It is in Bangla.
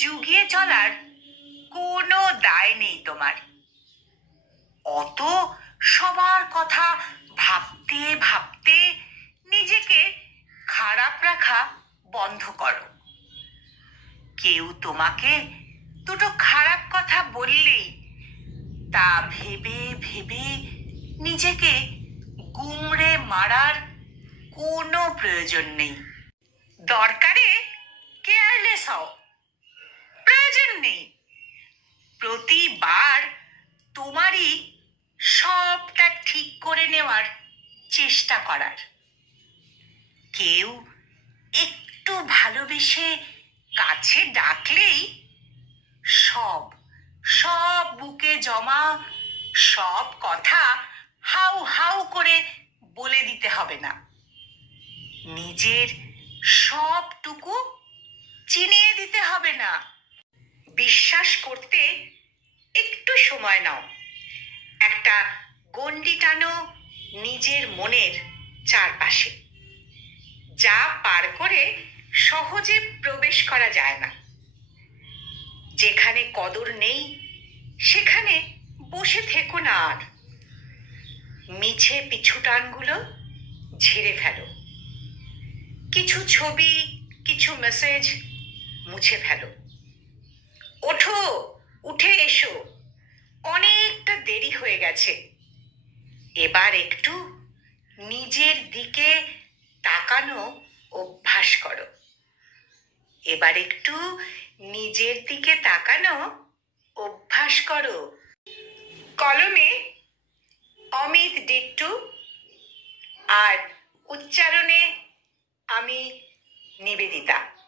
জুগিয়ে চলার কোনো দায় নেই তোমার। অত সবার কথা ভাবতে ভাবতে নিজেকে খারাপ রাখা বন্ধ করো। কেউ তোমাকে দুটো খারাপ কথা বললেই তা ভেবে ভেবে নিজেকে গুমড়ে মারার কোনো প্রয়োজন নেই। দরকারে কেয়ারলেস হও, প্রয়োজন নেই প্রতিবার তোমারই সবটা ঠিক করে নেওয়ার চেষ্টা করার। কেউ একটু ভালোবেসে কাছে ডাকলেই সব সব বুকে জমা সব কথা হাউ হাউ করে বলে দিতে হবে না। নিজের সবটুকু চিনিয়ে দিতে হবে না। বিশ্বাস করতে একটু সময় নাও। একটা গণ্ডি টানো নিজের মনের চারপাশে, যা পার করে সহজে প্রবেশ করা যায় না। যেখানে কদর নেই সেখানে বসে থেকো না। আর মিছে পিছুটানগুলো ঝেড়ে ফেলো। কিছু ছবি, কিছু মেসেজ মুছে ফেলো। ওঠো, উঠে এসো, অনেকটা দেরি হয়ে গেছে। এবার একটু নিজের দিকে তাকানো অভ্যাস করো। এবার একটু নিজের দিকে তাকানো অভ্যাস করো। কলমে অমিত ডিট্টু, আর উচ্চারণে আমি নিবেদিতা।